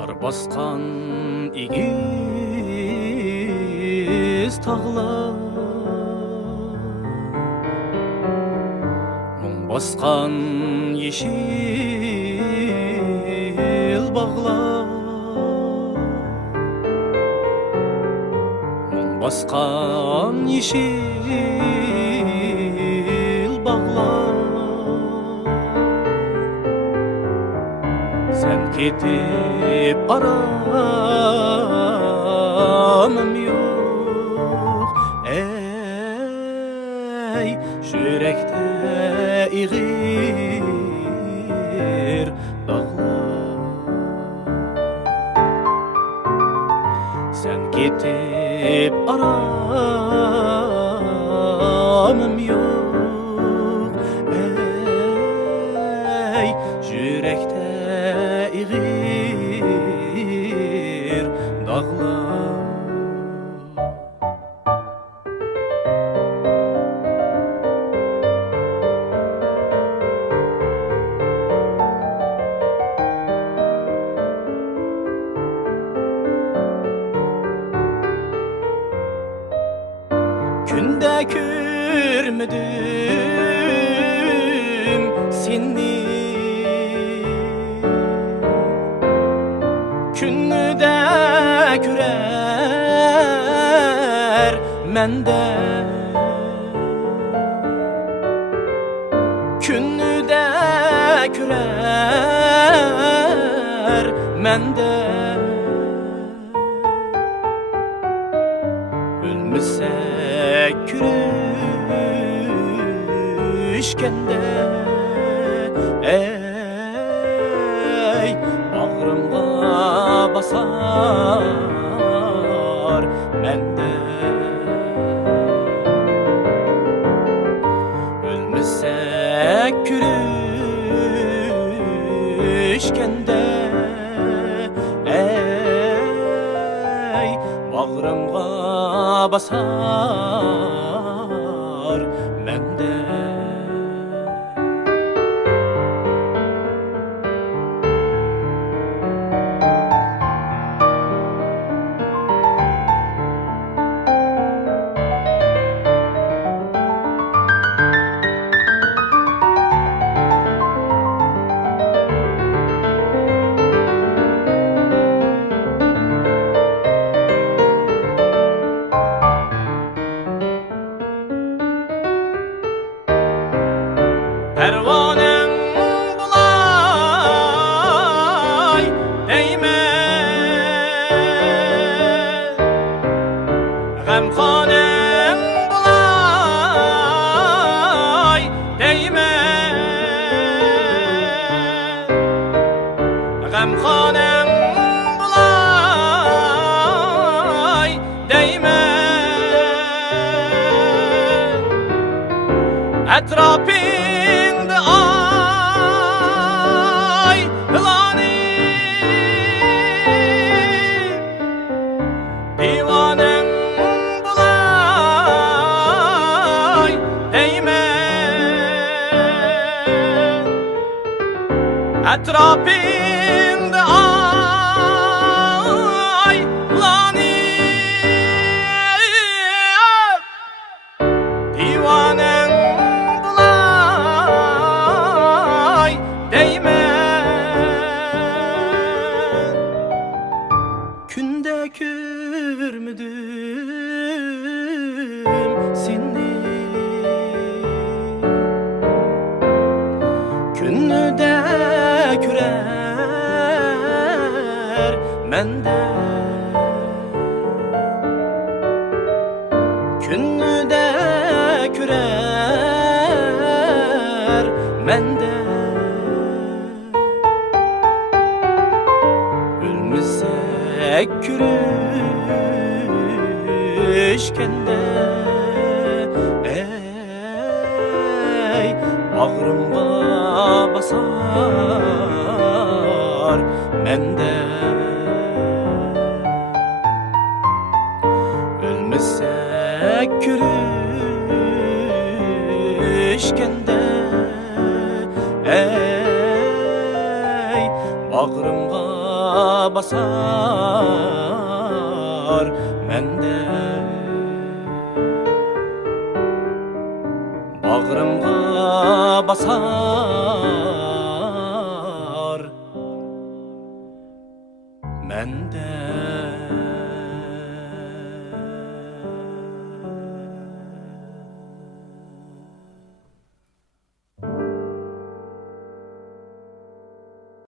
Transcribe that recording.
Kar baskan igiz tağlar, Mum baskan yeşil bağlar, Mum baskan yeşil bağlar. Sen ketip aramım yok, ey yürekte iğir dağlar. Sen ketip aramım yok, ey yürekte iğir dağlar. Günde görmedim seni, Günü de gürer mende, Günü de gürer mende. Ölmesek kürüşkende, ey bağrımga basar mende. Ölmesek kürüşkende, ey bağrımga basar mende. Pervanem bulay değme, Gamkhanem bulay değme, Gamkhanem bulay değme. Etrafında ay hılani, divanem bulay değme. Etrafında ay hılani, divanem günde görmedim seni, Günü de gürer mende, Günü de gürer mende. Ölmesek kürüşkende, ey bağrımga basar mende. Ölmesek kürüşkende, ey bağrımga basar mende. Bağrımga basar mende.